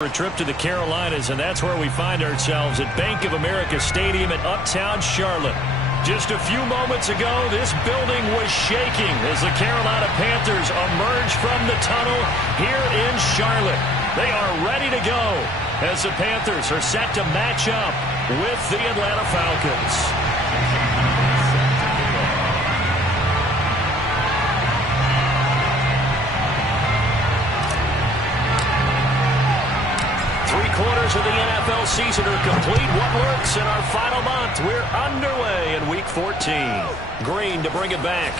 A trip to the Carolinas, and that's where we find ourselves at Bank of America Stadium in Uptown Charlotte. Just a few moments ago, this building was shaking as the Carolina Panthers emerge from the tunnel here in Charlotte. They are ready to go as the Panthers are set to match up with the Atlanta Falcons. Quarters of the NFL season are complete. What works in our final month? We're underway in Week 14. Green to bring it back.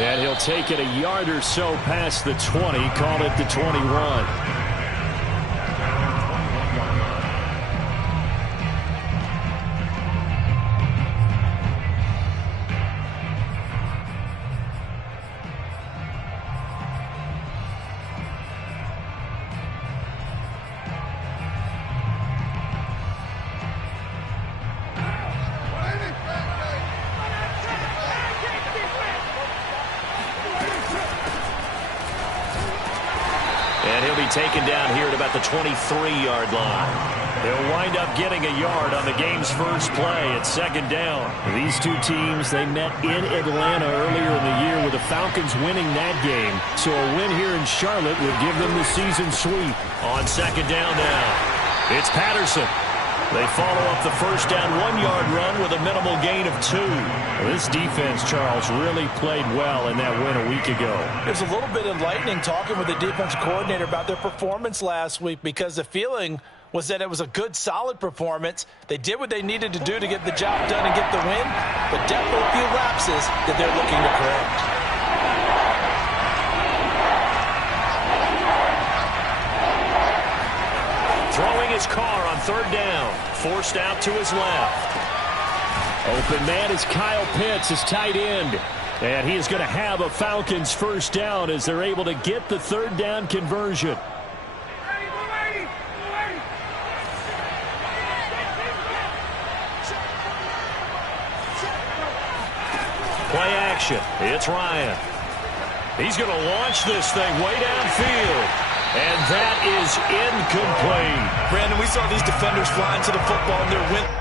And he'll take it a yard or so past the 20. Call it the 21. And he'll be taken down here at about the 23-yard line. He'll wind up getting a yard on the game's first play at second down. These two teams, they met in Atlanta earlier in the year with the Falcons winning that game. So a win here in Charlotte would give them the season sweep. On second down now, it's Patterson. They follow up the first down 1-yard run with a minimal gain of 2. This defense, Charles, really played well in that win a week ago. It was a little bit enlightening talking with the defense coordinator about their performance last week, because the feeling was that it was a good, solid performance. They did what they needed to do to get the job done and get the win, but definitely a few lapses that they're looking to correct. Throwing his car on third down. Forced out to his left. Open man is Kyle Pitts, his tight end. And he is going to have a Falcons first down as they're able to get the third down conversion. Play action. It's Ryan. He's going to launch this thing way downfield. And that is incomplete. Brandon, we saw these defenders flying to the football and they're winning.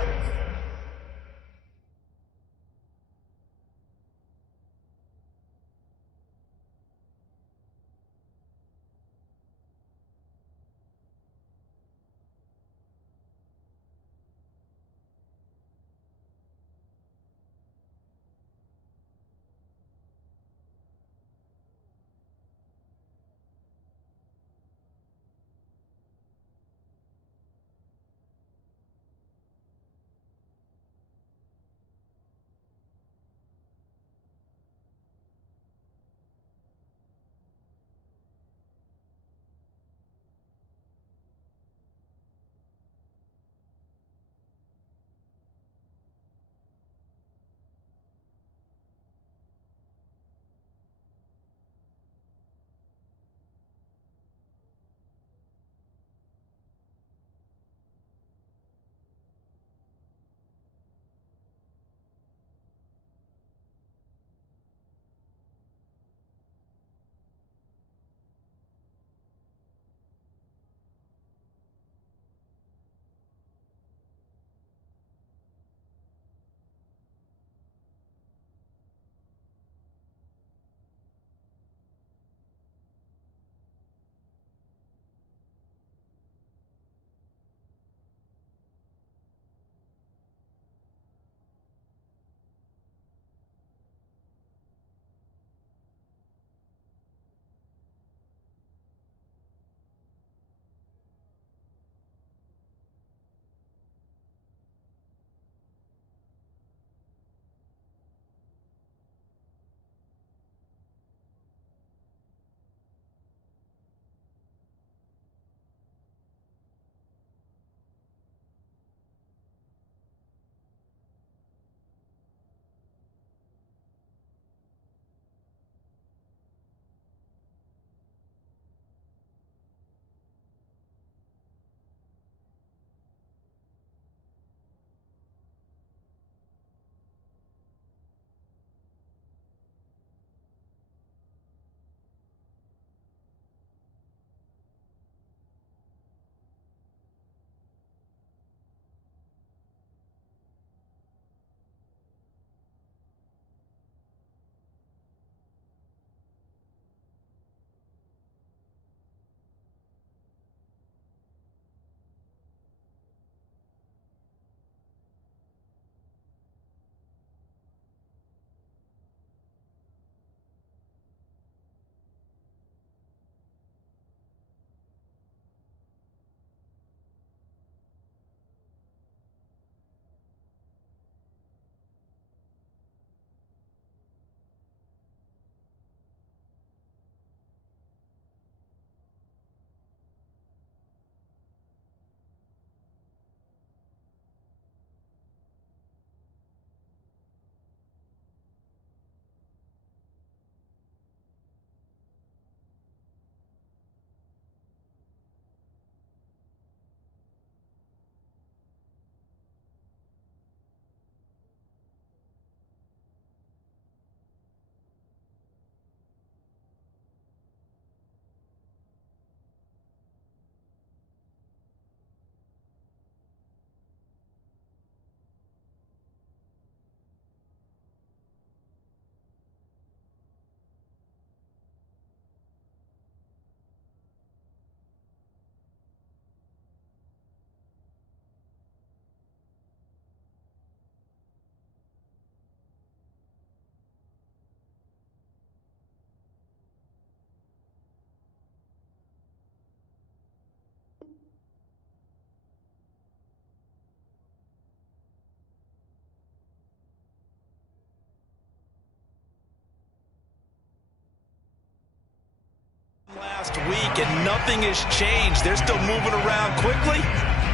Last week, and nothing has changed. They're still moving around quickly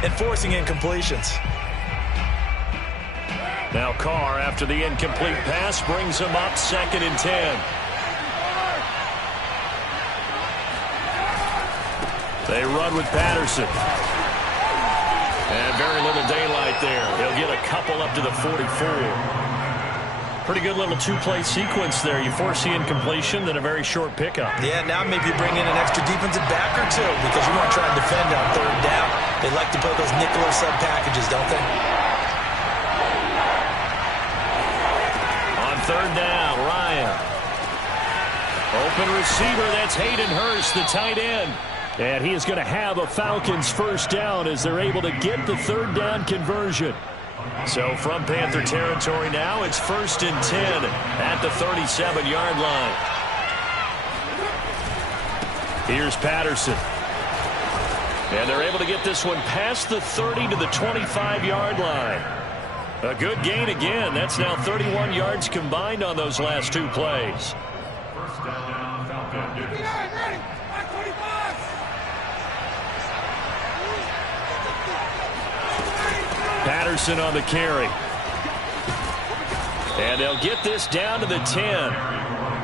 and forcing incompletions. Now Carr, after the incomplete pass, brings him up 2nd and 10. They run with Patterson. And very little daylight there. He'll get a couple up to the 44. Pretty good little two-play sequence there. You force the incompletion, then a very short pickup. Yeah, now maybe you bring in an extra defensive back or two because you want to try and defend on 3rd down. They like to play those nickel or sub packages, don't they? On 3rd down, Ryan. Open receiver, that's Hayden Hurst, the tight end. And he is going to have a Falcons 1st down as they're able to get the 3rd down conversion. So from Panther territory now, it's 1st and 10 at the 37-yard line. Here's Patterson. And they're able to get this one past the 30 to the 25-yard line. A good gain again. That's now 31 yards combined on those last 2 plays. First down, Falcons. Patterson on the carry. And they'll get this down to the 10.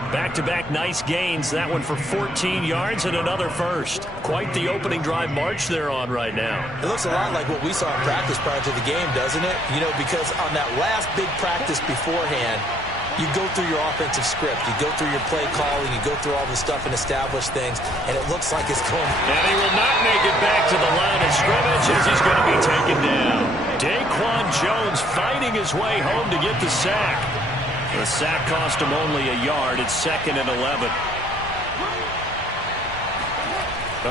Back-to-back nice gains. That one for 14 yards and another first. Quite the opening drive march they're on right now. It looks a lot like what we saw in practice prior to the game, doesn't it? You know, because on that last big practice beforehand, you go through your offensive script. You go through your play calling. You go through all the stuff and establish things, and it looks like it's going. And he will not make it back to the line of scrimmage as he's going to be taken down. Daquan Jones fighting his way home to get the sack. The sack cost him only a yard. It's 2nd and 11.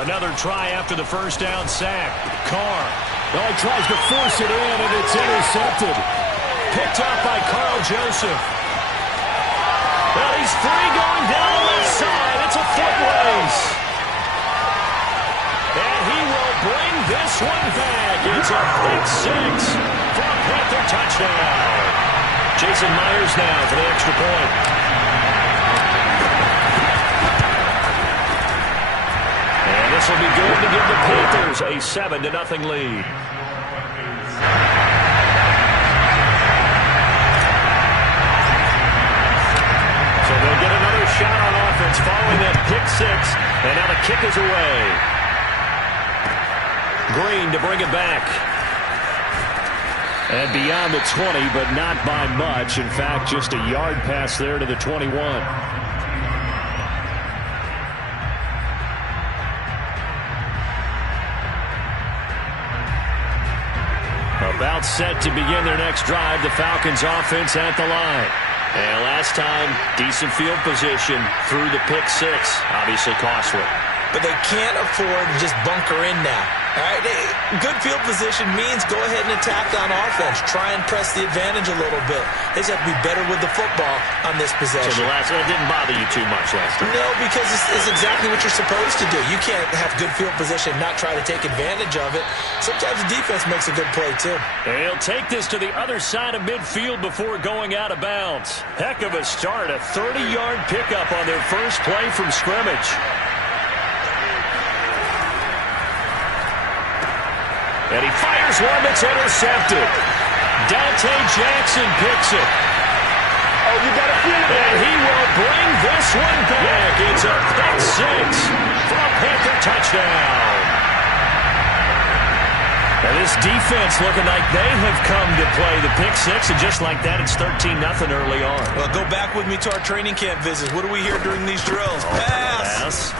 Another try after the 1st down sack. Carr. Oh, he tries to force it in, and it's intercepted. Picked up by Carl Joseph. Well, he's free going down the left side. It's a foot race. And he will bring this one back. It's a pick 6 for a Panther touchdown. Jason Myers now for the extra point. And this will be good to give the Panthers a 7-0 lead. So they'll get another shot on offense following that pick 6. And now the kick is away. Green to bring it back. And beyond the 20, but not by much. In fact, just a yard pass there to the 21. About set to begin their next drive, the Falcons offense at the line. And last time, decent field position through the pick 6. Obviously costly. But they can't afford to just bunker in now. All right, good field position means go ahead and attack on offense. Try and press the advantage a little bit. They just have to be better with the football on this possession. So it didn't bother you too much last time? No, because it's exactly what you're supposed to do. You can't have good field position and not try to take advantage of it. Sometimes the defense makes a good play, too. They'll take this to the other side of midfield before going out of bounds. Heck of a start, a 30-yard pickup on their first play from scrimmage. And he fires one that's intercepted. Dante Jackson picks it. Oh, you got to feel it. And he will bring this one back. It's a pick 6 for a Panther touchdown. And this defense looking like they have come to play the pick 6, and just like that, it's 13-0 early on. Well, go back with me to our training camp visits. What do we hear during these drills? Pass.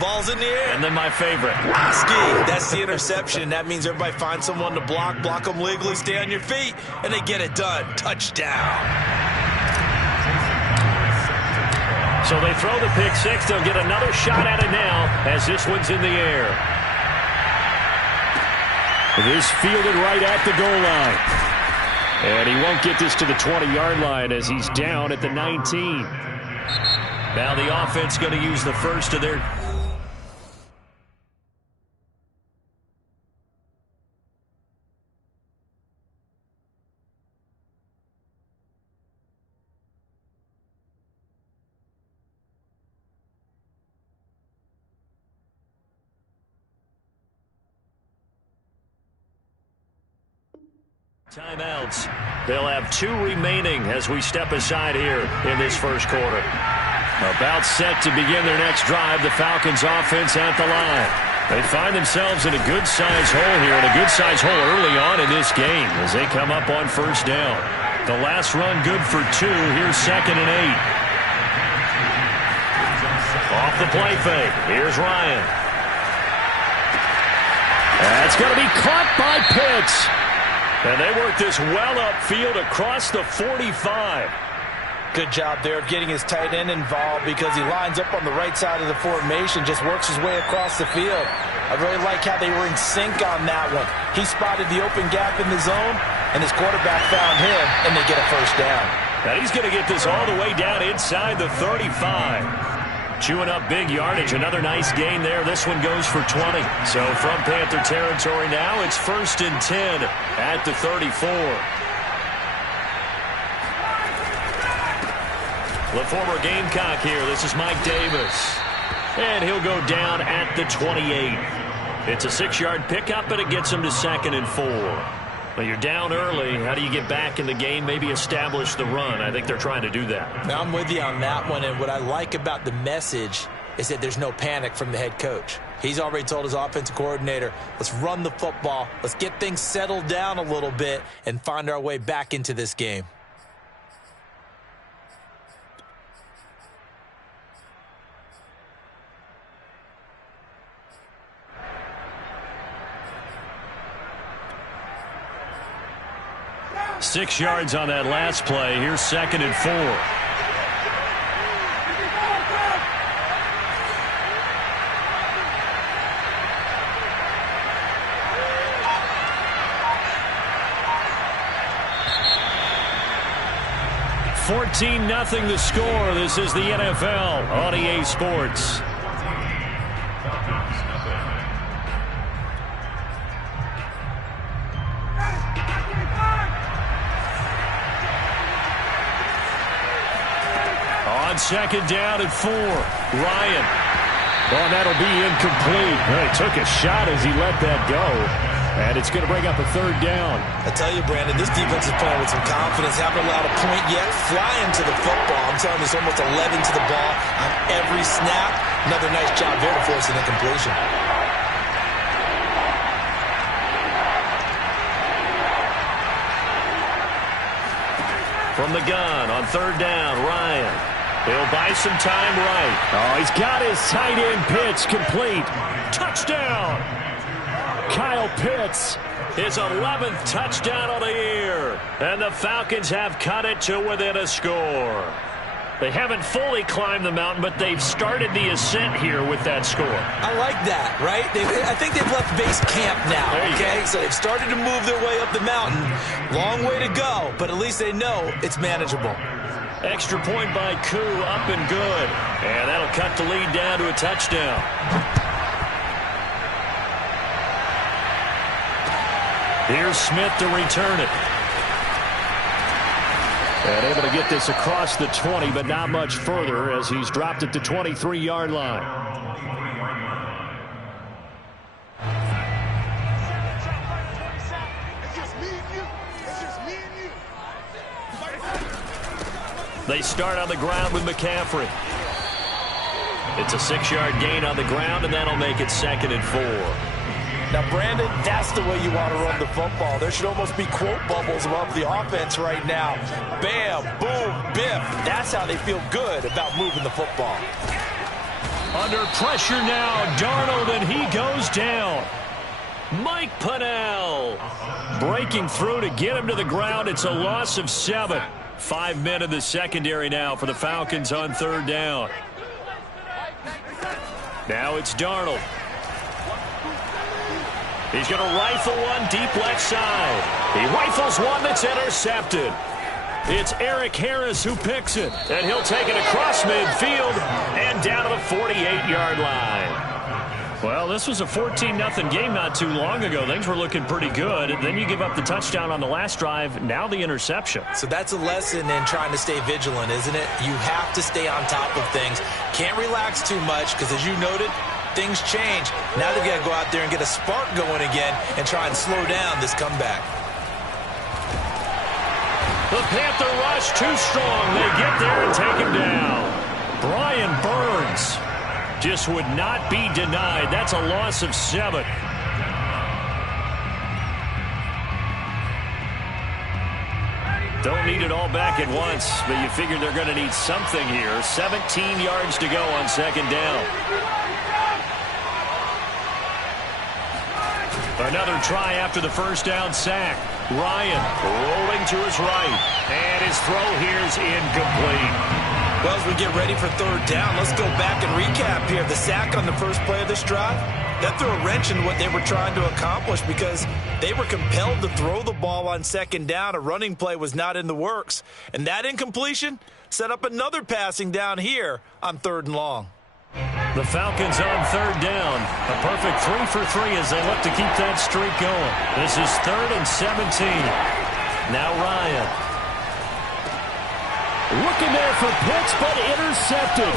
Ball's in the air. And then my favorite. Ski. That's the interception. That means everybody finds someone to block them legally, stay on your feet, and they get it done. Touchdown. So they throw the pick 6. They'll get another shot at it now as this one's in the air. This fielded right at the goal line. And he won't get this to the 20-yard line as he's down at the 19. Now the offense going to use the first of their... Timeouts. They'll have 2 remaining as we step aside here in this first quarter. About set to begin their next drive, the Falcons offense at the line. They find themselves in a good-sized hole here, and a good-sized hole early on in this game as they come up on first down. The last run good for 2. Here's 2nd and 8. Off the play fake. Here's Ryan. That's going to be caught by Pitts. And they work this well upfield across the 45. Good job there of getting his tight end involved because he lines up on the right side of the formation, just works his way across the field. I really like how they were in sync on that one. He spotted the open gap in the zone, and his quarterback found him, and they get a first down. Now he's going to get this all the way down inside the 35. Chewing up big yardage. Another nice gain there. This one goes for 20. So from Panther territory now, it's 1st and 10 at the 34. The former Gamecock here. This is Mike Davis. And he'll go down at the 28. It's a 6-yard pickup, and it gets him to 2nd and 4. Well, you're down early. How do you get back in the game, maybe establish the run? I think they're trying to do that. Now, I'm with you on that one, and what I like about the message is that there's no panic from the head coach. He's already told his offensive coordinator, let's run the football, let's get things settled down a little bit and find our way back into this game. Six yards on that last play. Here's 2nd and 4. $14-0 the score. This is the NFL on EA Sports. On 2nd down and 4. Ryan. Oh, that'll be incomplete. Well, he took a shot as he let that go. And it's going to bring up a 3rd down. I tell you, Brandon, this defense is playing with some confidence. Haven't allowed a point yet. Flying to the football. I'm telling you, it's almost 11 to the ball on every snap. Another nice job there to force an incompletion. From the gun on 3rd down, Ryan. He'll buy some time right. Oh, he's got his tight end Pitts complete. Touchdown! Kyle Pitts, his 11th touchdown of the year. And the Falcons have cut it to within a score. They haven't fully climbed the mountain, but they've started the ascent here with that score. I like that, right? I think they've left base camp now, okay? So they've started to move their way up the mountain. Long way to go, but at least they know it's manageable. Extra point by Koo, up and good. And that'll cut the lead down to a touchdown. Here's Smith to return it. And able to get this across the 20, but not much further as he's dropped it to 23-yard line. They start on the ground with McCaffrey. It's a 6-yard gain on the ground, and that'll make it 2nd and 4. Now, Brandon, that's the way you want to run the football. There should almost be quote bubbles above the offense right now. Bam, boom, biff. That's how they feel good about moving the football. Under pressure now, Darnold, and he goes down. Mike Pennell breaking through to get him to the ground. It's a loss of 7. 5 men in the secondary now for the Falcons on 3rd down. Now it's Darnold. He's going to rifle one deep left side. He rifles one that's intercepted. It's Eric Harris who picks it. And he'll take it across midfield and down to the 48-yard line. Well, this was a 14-0 game not too long ago. Things were looking pretty good. Then you give up the touchdown on the last drive. Now the interception. So that's a lesson in trying to stay vigilant, isn't it? You have to stay on top of things. Can't relax too much because, as you noted, things change. Now they've got to go out there and get a spark going again and try and slow down this comeback. The Panther rush too strong. They get there and take him down. Brian Burns just would not be denied. That's a loss of 7. Don't need it all back at once, but you figure they're going to need something here. 17 yards to go on second down. Another try after the first down sack. Ryan rolling to his right. And his throw here is incomplete. Well, as we get ready for third down, let's go back and recap here. The sack on the first play of this drive, that threw a wrench in what they were trying to accomplish because they were compelled to throw the ball on second down. A running play was not in the works. And that incompletion set up another passing down here on third and long. The Falcons on third down. A perfect 3 for 3 as they look to keep that streak going. This is 3rd and 17. Now Ryan. Looking there for Pitts, but intercepted.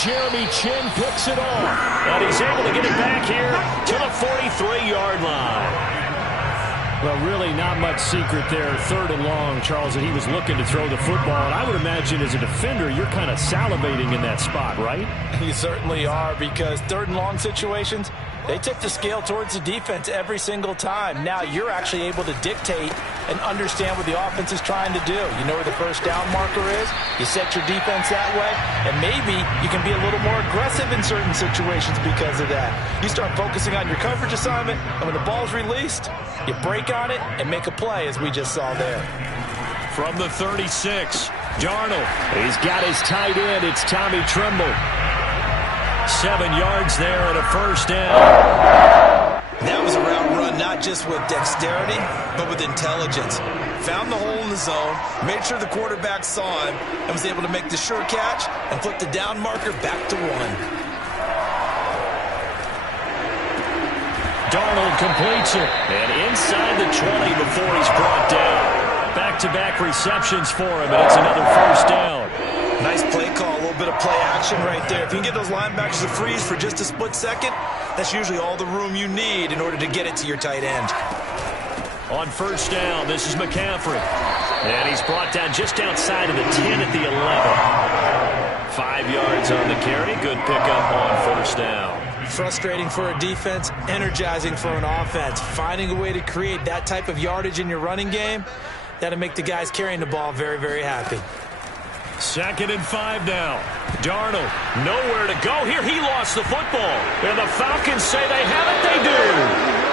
Jeremy Chin picks it off. And he's able to get it back here to the 43-yard line. Well, really not much secret there. 3rd and long, Charles, that he was looking to throw the football. And I would imagine as a defender, you're kind of salivating in that spot, right? You certainly are, because 3rd and long situations, they tip the scale towards the defense every single time. Now you're actually able to dictate and understand what the offense is trying to do. You know where the first down marker is. You set your defense that way, and maybe you can be a little more aggressive in certain situations because of that. You start focusing on your coverage assignment, and when the ball's released, you break on it and make a play, as we just saw there. From the 36, Darnold. He's got his tight end. It's Tommy Tremble. 7 yards there and a first down. That was a route run not just with dexterity, but with intelligence. Found the hole in the zone, made sure the quarterback saw him, and was able to make the sure catch and flip the down marker back to 1. Darnold completes it. And inside the 20 before he's brought down. Back-to-back receptions for him, and it's another first down. Nice play call, a little bit of play action right there. If you can get those linebackers to freeze for just a split second, that's usually all the room you need in order to get it to your tight end. On first down, this is McCaffrey. And he's brought down just outside of the 10 at the 11. 5 yards on the carry. Good pickup on first down. Frustrating for a defense, energizing for an offense. Finding a way to create that type of yardage in your running game, that'll make the guys carrying the ball very, very happy. 2nd and 5 now. Darnold, nowhere to go. Here he lost the football. And the Falcons say they have it. They do.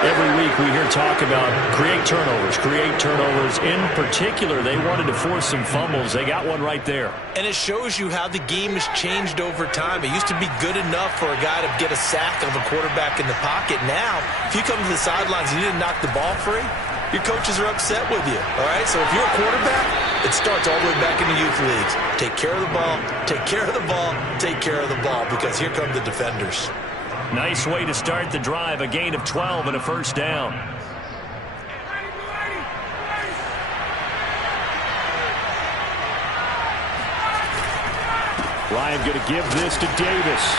Every week we hear talk about create turnovers. In particular, they wanted to force some fumbles. They got one right there. And it shows you how the game has changed over time. It used to be good enough for a guy to get a sack of a quarterback in the pocket. Now, if you come to the sidelines and you didn't knock the ball free, your coaches are upset with you, all right? So if you're a quarterback, it starts all the way back in the youth leagues. Take care of the ball, take care of the ball, take care of the ball, because here come the defenders. Nice way to start the drive, a gain of 12 and a first down. Ryan going to give this to Davis.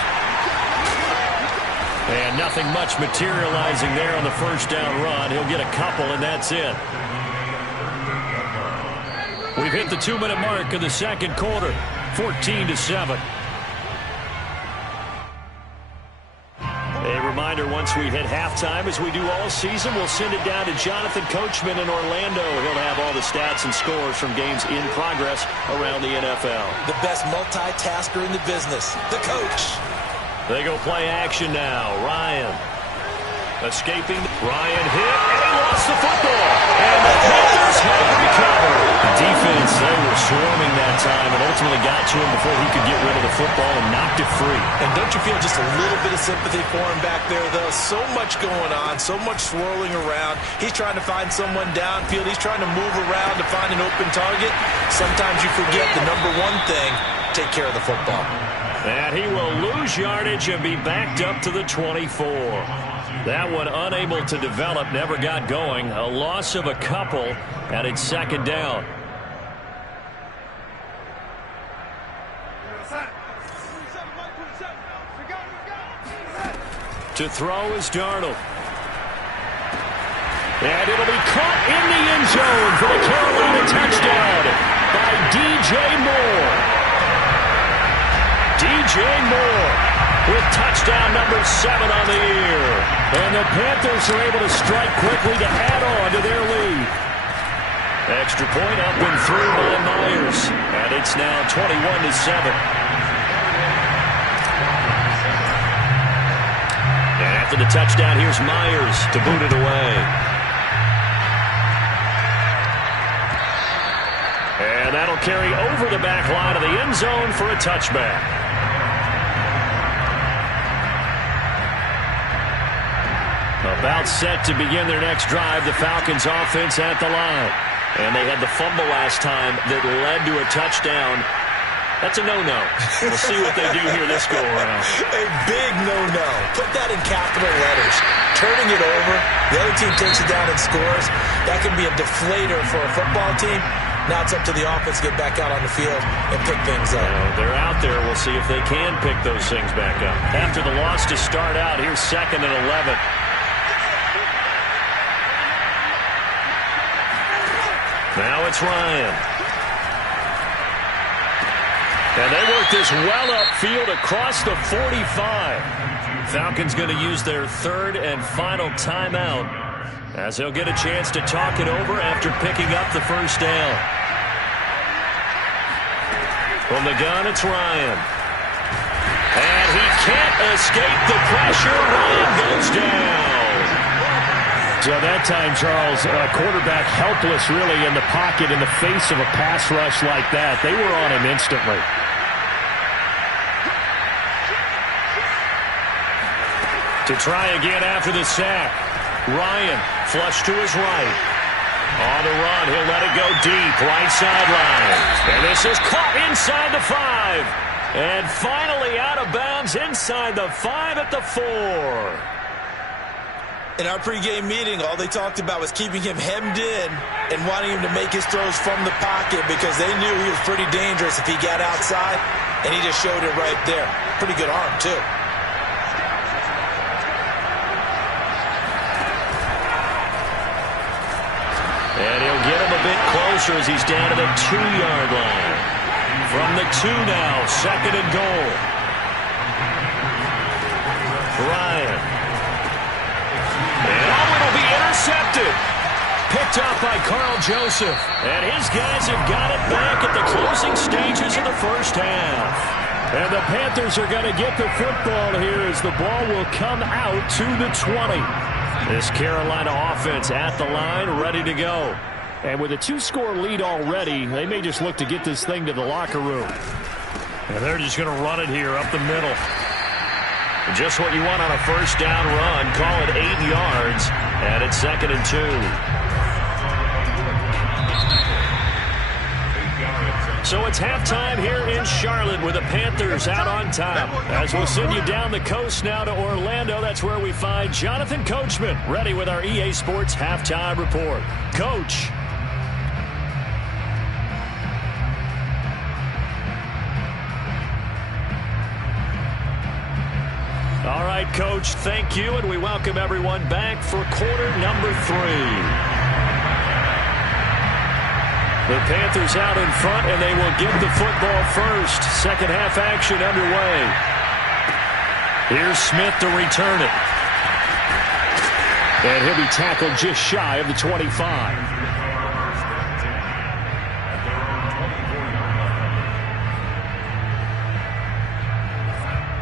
And nothing much materializing there on the first down run. He'll get a couple, and that's it. We've hit the 2-minute mark of the second quarter, 14-7. A reminder, once we hit halftime, as we do all season, we'll send it down to Jonathan Coachman in Orlando. He'll have all the stats and scores from games in progress around the NFL. The best multitasker in the business, the coach. They go play action now. Ryan escaping. Ryan hit, and he lost the football. And the Panthers have it recovered. The defense, they were swarming that time and ultimately got to him before he could get rid of the football and knocked it free. And don't you feel just a little bit of sympathy for him back there, though? So much going on, so much swirling around. He's trying to find someone downfield. He's trying to move around to find an open target. Sometimes you forget the number one thing, take care of the football. And he will lose yardage and be backed up to the 24. That one unable to develop, never got going. A loss of a couple, and it's second down. To throw is Darnold. And it'll be caught in the end zone for the Carolina touchdown by DJ Moore. DJ Moore with touchdown number 7 on the year. And the Panthers are able to strike quickly to add on to their lead. Extra point up and through by Myers. And it's now 21-7. And after the touchdown, here's Myers to boot it away. And that'll carry over the back line of the end zone for a touchback. About set to begin their next drive, the Falcons offense at the line. And they had the fumble last time that led to a touchdown. That's a no-no. We'll see what they do here this go-around. A big no-no. Put that in capital letters. Turning it over, the other team takes it down and scores. That can be a deflator for a football team. Now it's up to the offense to get back out on the field and pick things up. They're out there. We'll see if they can pick those things back up. After the loss to start out, here's 2nd and 11. Now it's Ryan. And they work this well upfield across the 45. Falcons going to use their 3rd and final timeout as they'll get a chance to talk it over after picking up the first down. From the gun, it's Ryan. And he can't escape the pressure. Ryan goes down. So that time, Charles, quarterback helpless really in the pocket in the face of a pass rush like that. They were on him instantly. To try again after the sack. Ryan flush to his right. On the run, he'll let it go deep, right sideline. And this is caught inside the 5. And finally out of bounds inside the 5 at the 4. In our pregame meeting, all they talked about was keeping him hemmed in and wanting him to make his throws from the pocket because they knew he was pretty dangerous if he got outside, and he just showed it right there. Pretty good arm, too. And he'll get him a bit closer as he's down to the 2-yard line. From the 2 now, 2nd and goal. Ryan. And it'll be intercepted. Picked up by Carl Joseph. And his guys have got it back at the closing stages of the first half. And the Panthers are going to get the football here as the ball will come out to the 20. This Carolina offense at the line, ready to go. And with a 2-score lead already, they may just look to get this thing to the locker room. And they're just going to run it here up the middle. Just what you want on a first down run. Call it 8 yards. And it's 2nd and 2. So it's halftime here in Charlotte with the Panthers out on top. As we'll send you down the coast now to Orlando, that's where we find Jonathan Coachman ready with our EA Sports Halftime Report. Coach. All right, Coach, thank you, and we welcome everyone back for quarter number 3. The Panthers out in front, and they will get the football first. Second half action underway. Here's Smith to return it. And he'll be tackled just shy of the 25.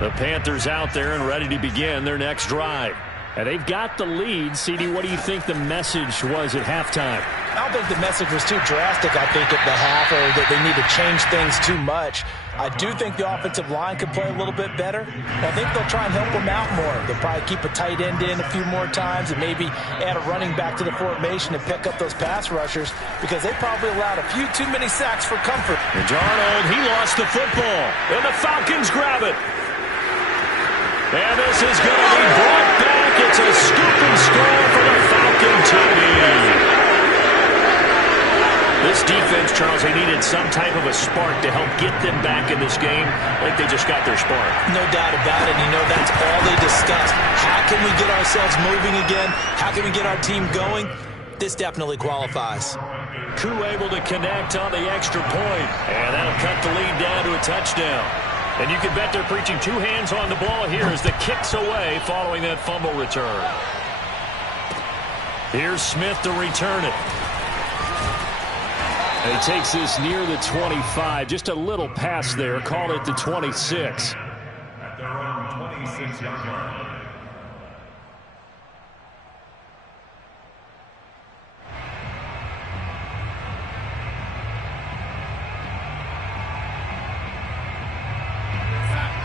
The Panthers out there and ready to begin their next drive. And they've got the lead. CD, what do you think the message was at halftime? I don't think the message was too drastic, I think, at the half, or that they need to change things too much. I do think the offensive line could play a little bit better. I think they'll try and help them out more. They'll probably keep a tight end in a few more times and maybe add a running back to the formation and pick up those pass rushers because they probably allowed a few too many sacks for comfort. And Darnold, he lost the football, and the Falcons grab it. And this is going to be brought back. It's a scoop and score for the Falcon team. This defense, Charles, they needed some type of a spark to help get them back in this game. I think they just got their spark. No doubt about it. You know, that's all they discussed. How can we get ourselves moving again? How can we get our team going? This definitely qualifies. Koo able to connect on the extra point, and that'll cut the lead down to a touchdown. And you can bet they're preaching two hands on the ball here as the kick's away following that fumble return. Here's Smith to return it. And he takes this near the 25. Just a little pass there. Call it the 26. At their own 26-yard line.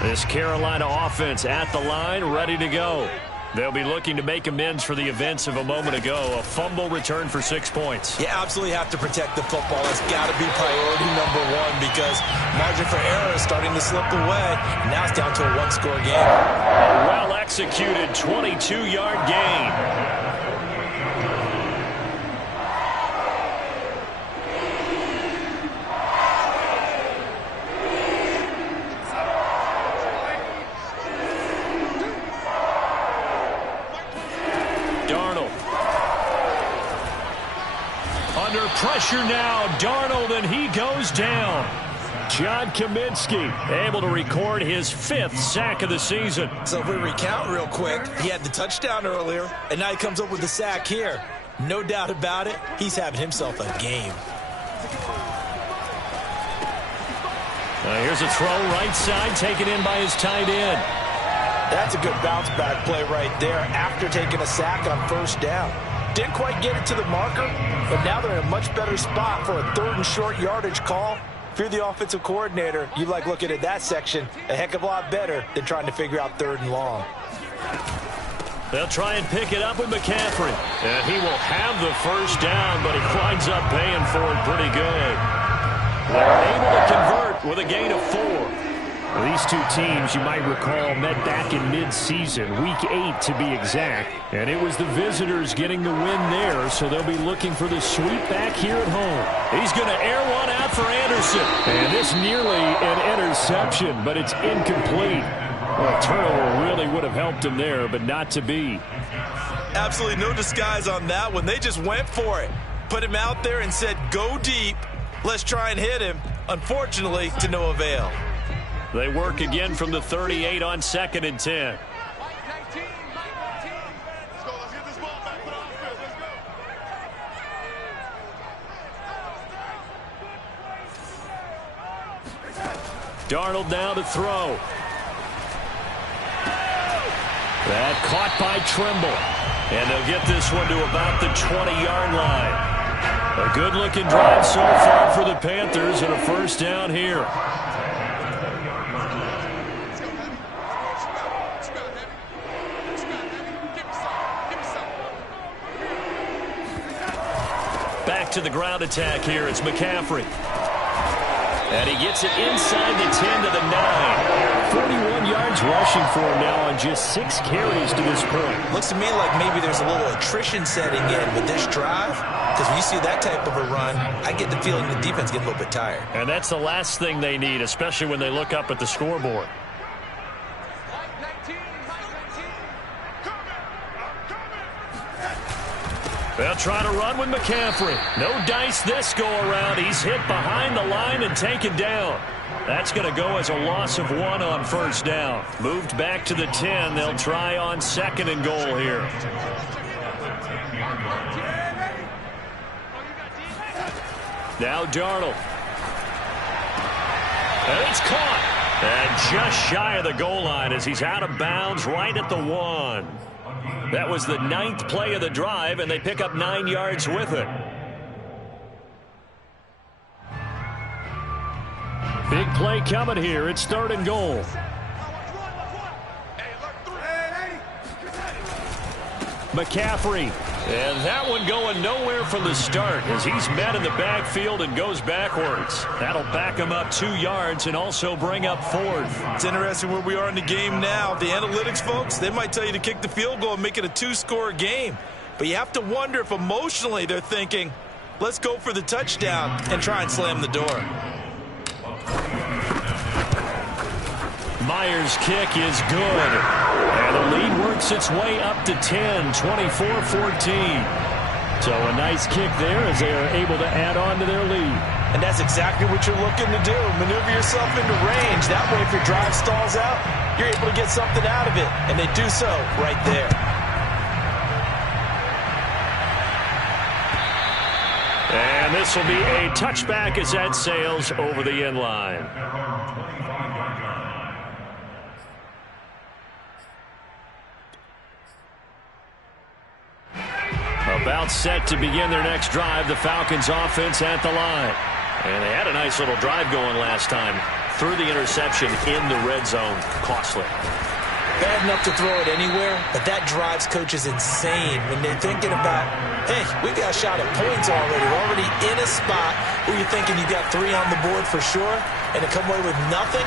This Carolina offense at the line, ready to go. They'll be looking to make amends for the events of a moment ago. A fumble return for 6 points. You absolutely have to protect the football. That's got to be priority number one because margin for error is starting to slip away. Now it's down to a one-score game. A well-executed 22-yard gain. Pressure now, Darnold, and he goes down. John Kaminsky able to record his 5th sack of the season. So if we recount real quick, he had the touchdown earlier, and now he comes up with the sack here. No doubt about it, he's having himself a game. Here's a throw right side, taken in by his tight end. That's a good bounce back play right there after taking a sack on first down. Didn't quite get it to the marker, but now they're in a much better spot for a 3rd and short yardage call. If you're the offensive coordinator, you like looking at that section a heck of a lot better than trying to figure out 3rd and long. They'll try and pick it up with McCaffrey. And he will have the first down, but he winds up paying for it pretty good. They're able to convert with a gain of 4. These two teams, you might recall, met back in mid-season, Week 8 to be exact. And it was the visitors getting the win there, so they'll be looking for the sweep back here at home. He's going to air one out for Anderson. And this nearly an interception, but it's incomplete. Well, a turnover really would have helped him there, but not to be. Absolutely no disguise on that one. They just went for it. Put him out there and said, go deep. Let's try and hit him. Unfortunately, to no avail. They work again from the 38 on 2nd and 10. Darnold now to throw. That caught by Trimble. And they'll get this one to about the 20-yard line. A good-looking drive so far for the Panthers and a first down here. Back to the ground attack here. It's McCaffrey. And he gets it inside the 10 to the 9. 41 yards rushing for him now on just 6 carries to this point. Looks to me like maybe there's a little attrition setting in with this drive. Because when you see that type of a run, I get the feeling the defense gets a little bit tired. And that's the last thing they need, especially when they look up at the scoreboard. They'll try to run with McCaffrey. No dice this go-around. He's hit behind the line and taken down. That's going to go as a loss of 1 on first down. Moved back to the 10. They'll try on 2nd and goal here. Now Darnold. And it's caught. And just shy of the goal line as he's out of bounds right at the 1. That was the 9th play of the drive, and they pick up 9 yards with it. Big play coming here. It's 3rd and goal. McCaffrey. And that one going nowhere from the start as he's met in the backfield and goes backwards. That'll back him up 2 yards and also bring up 4th. It's interesting where we are in the game now. The analytics folks, they might tell you to kick the field goal and make it a 2-score game. But you have to wonder if emotionally they're thinking, let's go for the touchdown and try and slam the door. Myers' kick is good. And the lead works its way up to 10, 24-14. So a nice kick there as they are able to add on to their lead. And that's exactly what you're looking to do. Maneuver yourself into range. That way, if your drive stalls out, you're able to get something out of it. And they do so right there. And this will be a touchback as that sails over the end line. About set to begin their next drive, the Falcons offense at the line. And they had a nice little drive going last time. Threw the interception in the red zone. Costly. Bad enough to throw it anywhere, but that drives coaches insane when they're thinking about, hey, we got a shot at points already. We're already in a spot where you're thinking you got 3 on the board for sure, and to come away with nothing,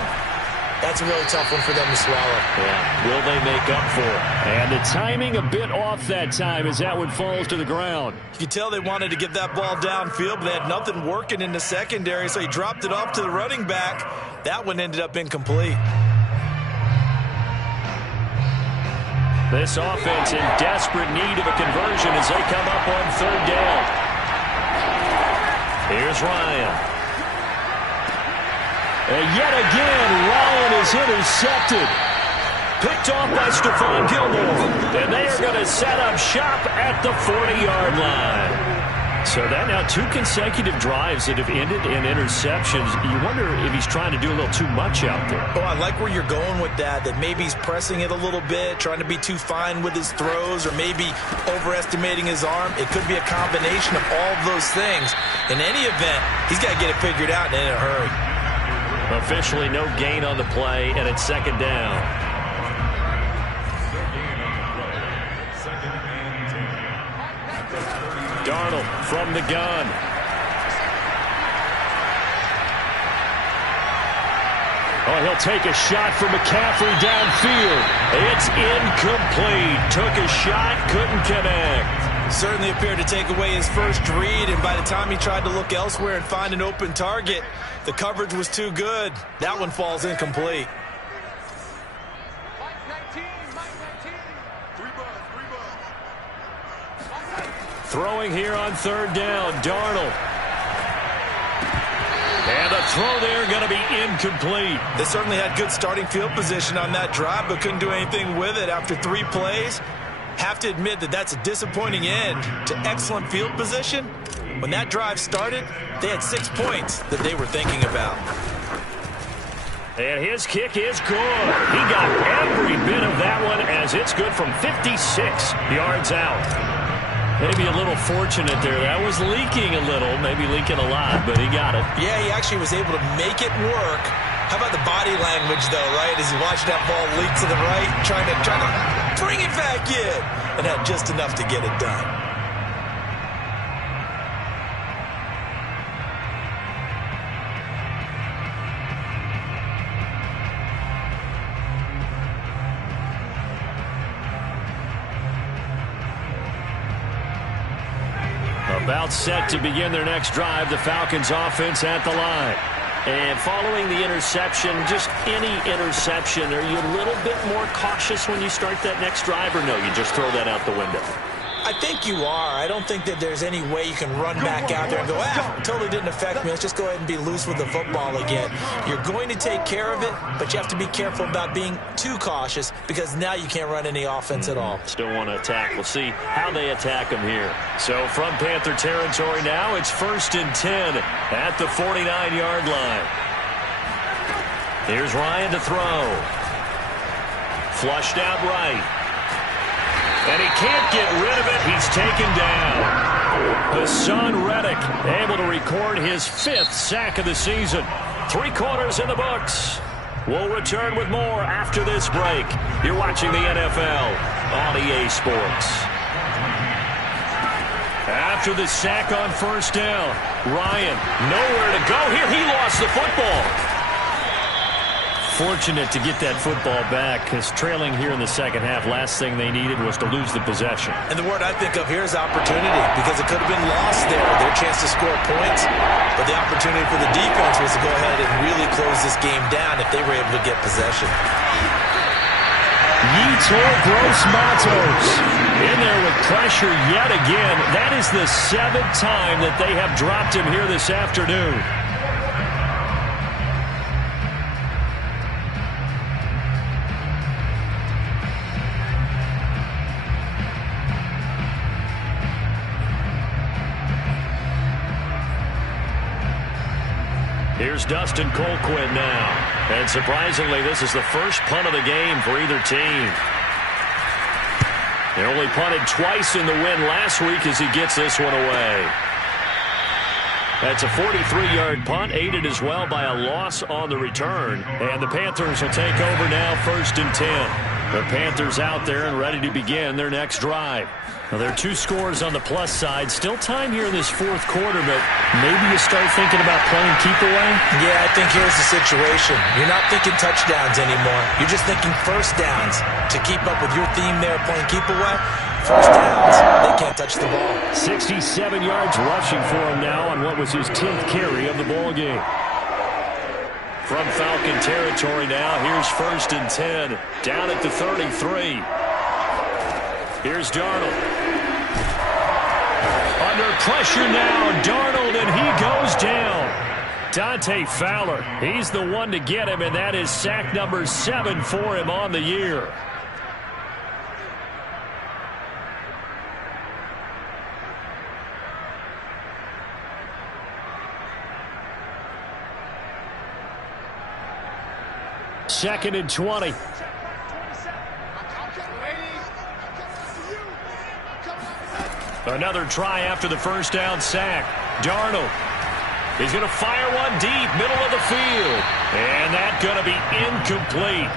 that's a really tough one for them to swallow. Yeah, will they make up for it? And the timing a bit off that time as that one falls to the ground. You could tell they wanted to get that ball downfield, but they had nothing working in the secondary, so he dropped it off to the running back. That one ended up incomplete. This offense in desperate need of a conversion as they come up on 3rd down. Here's Ryan. And yet again, Ryan is intercepted. Picked off by Stephon Gilmore. And they are going to set up shop at the 40-yard line. So that now 2 consecutive drives that have ended in interceptions. You wonder if he's trying to do a little too much out there. Oh, I like where you're going with that maybe he's pressing it a little bit, trying to be too fine with his throws, or maybe overestimating his arm. It could be a combination of all of those things. In any event, he's got to get it figured out and in a hurry. Officially no gain on the play, and it's 2nd down. Darnold from the gun. Oh, he'll take a shot for McCaffrey downfield. It's incomplete. Took a shot, couldn't connect. Certainly appeared to take away his first read, and by the time he tried to look elsewhere and find an open target, the coverage was too good. That one falls incomplete. Throwing here on 3rd down, Darnold. And the throw there going to be incomplete. They certainly had good starting field position on that drive, but couldn't do anything with it after 3 plays. Have to admit that that's a disappointing end to excellent field position. When that drive started, they had 6 points that they were thinking about. And his kick is good. He got every bit of that one as it's good from 56 yards out. Maybe a little fortunate there. That was leaking a little, maybe leaking a lot, but he got it. Yeah, he actually was able to make it work. How about the body language, though, right? As he watched that ball leak to the right, trying to bring it back in, and had just enough to get it done. About set to begin their next drive, the Falcons offense at the line. And following the interception, just any interception, are you a little bit more cautious when you start that next drive, or no, you just throw that out the window? I think you are. I don't think that there's any way you can run back out there and go, totally didn't affect me. Let's just go ahead and be loose with the football again. You're going to take care of it, but you have to be careful about being too cautious because now you can't run any offense at all. Still want to attack. We'll see how they attack them here. So from Panther territory now, it's 1st and 10 at the 49-yard line. Here's Ryan to throw. Flushed out right. And he can't get rid of it. He's taken down. Hassan Reddick able to record his 5th sack of the season. 3 quarters in the books. We'll return with more after this break. You're watching the NFL on EA Sports. After the sack on 1st down, Ryan nowhere to go here. He lost the football. Fortunate to get that football back because trailing here in the 2nd half, last thing they needed was to lose the possession. And the word I think of here is opportunity because it could have been lost there, their chance to score points. But the opportunity for the defense was to go ahead and really close this game down if they were able to get possession. Yetur Gross-Matos in there with pressure yet again. That is the 7th time that they have dropped him here this afternoon. Here's Dustin Colquitt now. And surprisingly, this is the first punt of the game for either team. They only punted twice in the win last week as he gets this one away. That's a 43-yard punt, aided as well by a loss on the return. And the Panthers will take over now, 1st and 10. The Panthers out there and ready to begin their next drive. Now, there are 2 scores on the plus side. Still time here in this 4th quarter, but maybe you start thinking about playing keep away? Yeah, I think here's the situation. You're not thinking touchdowns anymore. You're just thinking first downs. To keep up with your theme there, playing keep away, first downs, they can't touch the ball. 67 yards rushing for him now on what was his 10th carry of the ball game. From Falcon territory now, here's 1st and 10. Down at the 33. Here's Darnold. Under pressure now, Darnold, and he goes down. Dante Fowler, he's the one to get him, and that is sack number 7 for him on the year. Second and 20. Another try after the first down sack. Darnold. He's going to fire one deep, middle of the field. And that's going to be incomplete.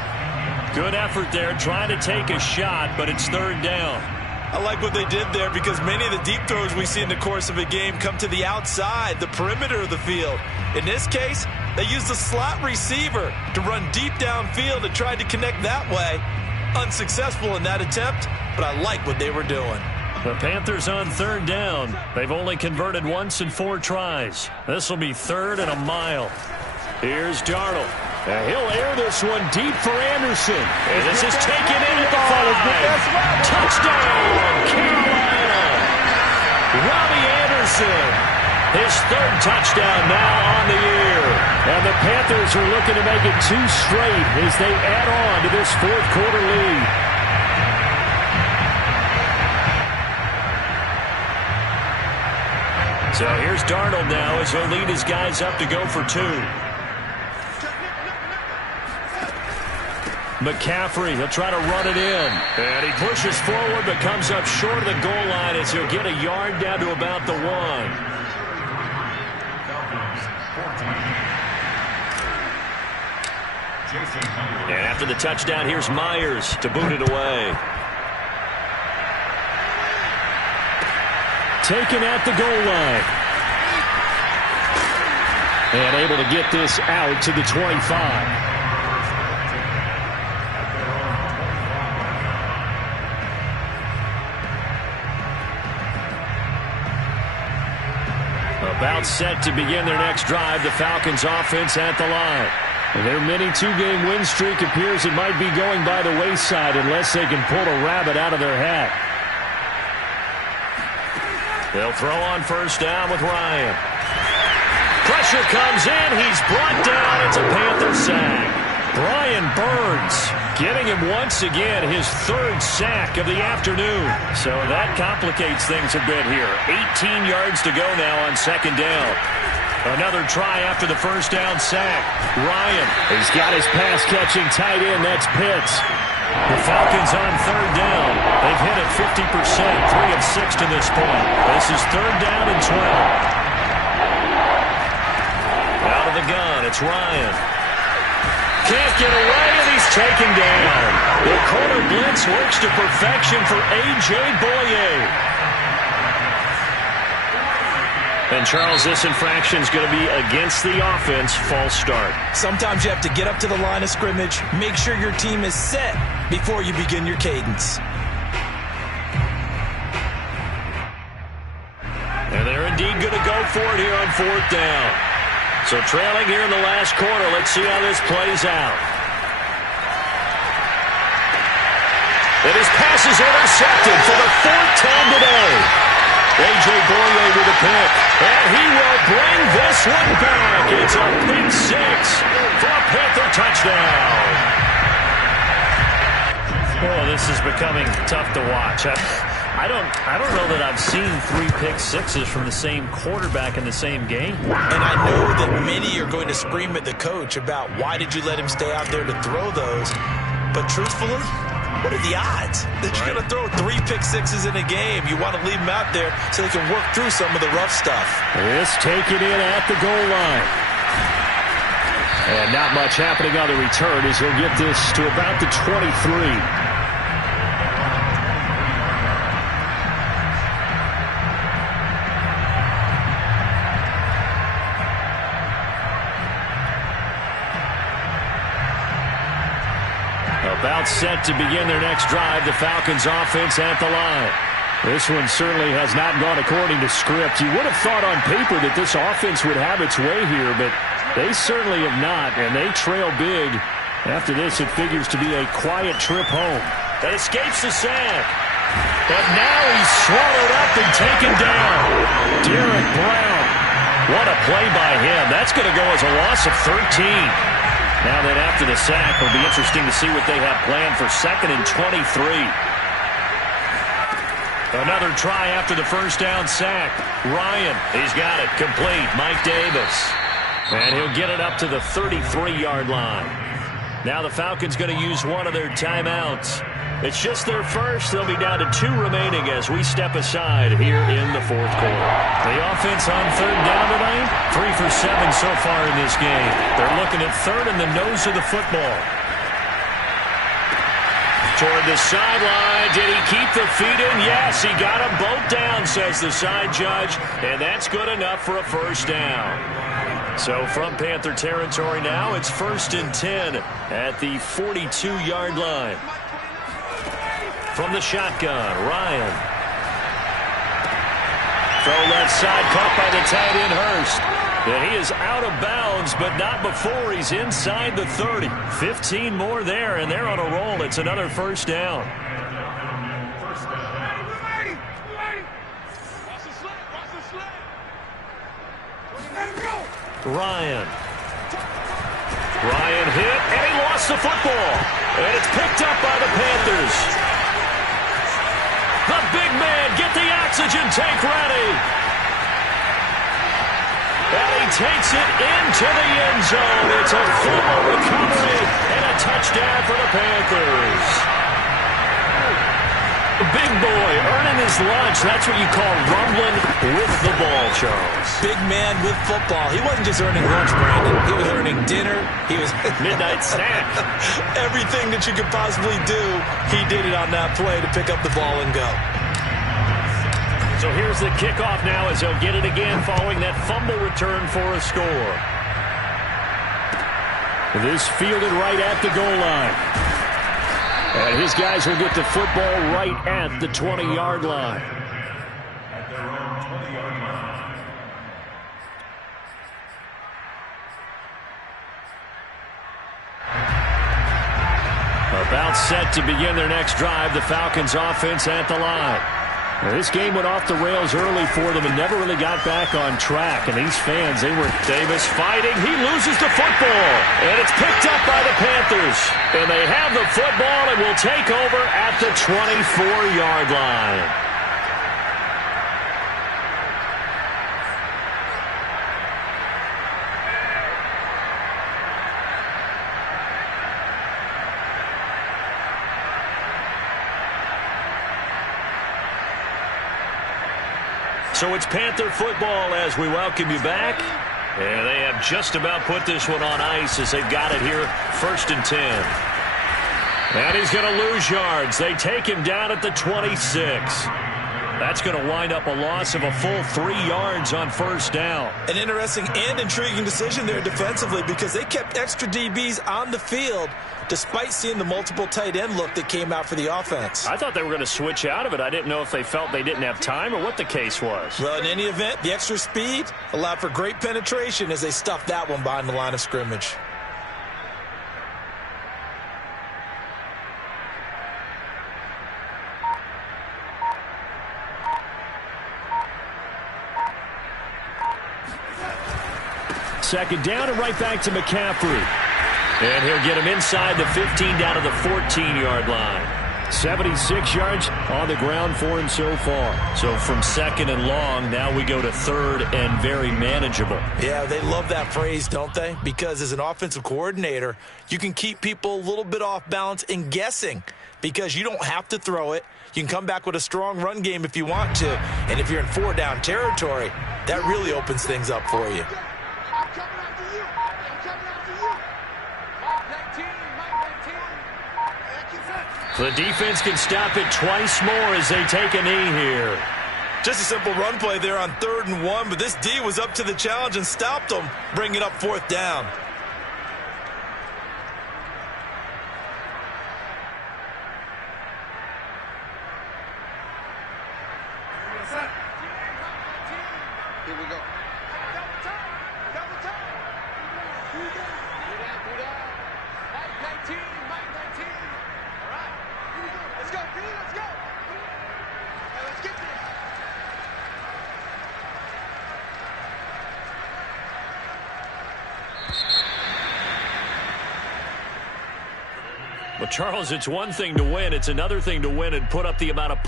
Good effort there, trying to take a shot, but it's 3rd down. I like what they did there because many of the deep throws we see in the course of a game come to the outside, the perimeter of the field. In this case, they used the slot receiver to run deep downfield and tried to connect that way. Unsuccessful in that attempt, but I like what they were doing. The Panthers on 3rd down. They've only converted once in 4 tries. This will be 3rd and a mile. Here's Darnold. And he'll air this one deep for Anderson. And this is taken in at the 5. Touchdown, Carolina. Robbie Anderson. His 3rd touchdown now on the year. And the Panthers are looking to make it 2 straight as they add on to this 4th quarter lead. So here's Darnold now as he'll lead his guys up to go for 2. McCaffrey, he'll try to run it in. And he pushes forward but comes up short of the goal line as he'll get a yard down to about the 1. And after the touchdown, here's Myers to boot it away. Taken at the goal line. And able to get this out to the 25. About set to begin their next drive, the Falcons offense at the line. Their mini 2-game win streak appears it might be going by the wayside unless they can pull a rabbit out of their hat. They'll throw on first down with Ryan. Pressure comes in. He's brought down. It's a Panther sack. Brian Burns getting him once again his 3rd sack of the afternoon. So that complicates things a bit here. 18 yards to go now on 2nd down. Another try after the first down sack. Ryan has got his pass-catching tight end. That's Pitts. The Falcons on 3rd down. They've hit it 50%, 3 of 6 to this point. This is 3rd down and 12. Out of the gun, it's Ryan. Can't get away, and he's taken down. The corner blitz works to perfection for A.J. Boye. And, Charles, this infraction is going to be against the offense. False start. Sometimes you have to get up to the line of scrimmage, make sure your team is set before you begin your cadence. And they're indeed going to go for it here on 4th down. So trailing here in the last quarter. Let's see how this plays out. And his pass is intercepted for the fourth time today. A.J. Boye with a pick. And he will bring this one back. It's a pick six for a Panther touchdown. Oh, this is becoming tough to watch. I don't know that I've seen 3 pick sixes from the same quarterback in the same game. And I know that many are going to scream at the coach about why did you let him stay out there to throw those. But truthfully, what are the odds that you're going to throw 3 pick sixes in a game? You want to leave them out there so they can work through some of the rough stuff. This taken in at the goal line. And not much happening on the return as he'll get this to about the 23. About set to begin their next drive, the Falcons offense at the line. This one certainly has not gone according to script. You would have thought on paper that this offense would have its way here, but they certainly have not, and they trail big. After this, it figures to be a quiet trip home. That escapes the sack. But now he's swallowed up and taken down. Derek Brown. What a play by him. That's going to go as a loss of 13. Now that after the sack, it'll be interesting to see what they have planned for 2nd and 23. Another try after the first down sack. Ryan, he's got it. Complete. Mike Davis. And he'll get it up to the 33-yard line. Now the Falcons going to use one of their timeouts. It's just their first. They'll be down to 2 remaining as we step aside here in the 4th quarter. The offense on 3rd down tonight, 3 for 7 so far in this game. They're looking at 3rd in the nose of the football. Toward the sideline. Did he keep the feet in? Yes, he got them both down, says the side judge. And that's good enough for a first down. So from Panther territory now, it's 1st and 10 at the 42-yard line. From the shotgun, Ryan. Throw left side, caught by the tight end, Hurst. And he is out of bounds, but not before he's inside the 30. 15 more there, and they're on a roll. It's another first down. Ryan hit, and he lost the football. And it's picked up by the Panthers. The big man, get the oxygen tank ready. And he takes it into the end zone. It's a full recovery and a touchdown for the Panthers. Big boy earning his lunch. That's what you call rumbling with the ball, Charles. Big man with football. He wasn't just earning lunch, Brandon. He was earning dinner. He was midnight snack. Everything that you could possibly do, he did it on that play to pick up the ball and go. So here's the kickoff now as they'll get it again following that fumble return for a score. This fielded right at the goal line. And his guys will get the football right at the 20-yard line. At their own 20-yard line. About set to begin their next drive, the Falcons offense at the line. Now, this game went off the rails early for them and never really got back on track. And these fans, they were Davis fighting. He loses the football. And it's picked up by the Panthers. And they have the football and will take over at the 24-yard line. So it's Panther football as we welcome you back. And they have just about put this one on ice as they've got it here, 1st and 10. And he's going to lose yards. They take him down at the 26. That's going to wind up a loss of a full 3 yards on first down. An interesting and intriguing decision there defensively because they kept extra DBs on the field despite seeing the multiple tight end look that came out for the offense. I thought they were going to switch out of it. I didn't know if they felt they didn't have time or what the case was. Well, in any event, the extra speed allowed for great penetration as they stuffed that one behind the line of scrimmage. second down and right back to McCaffrey. And he'll get him inside the 15 down to the 14-yard line. 76 yards on the ground for him so far. So from second and long, now we go to third and very manageable. Yeah, they love that phrase, don't they? Because as an offensive coordinator, you can keep people a little bit off balance and guessing because you don't have to throw it. You can come back with a strong run game if you want to. And if you're in 4-down territory, that really opens things up for you. The defense can stop it twice more as they take a knee here. Just a simple run play there on 3rd and 1, but this D was up to the challenge and stopped them, bringing up 4th down. Here we go. Well, Charles, it's one thing to win. It's another thing to win and put up the amount of points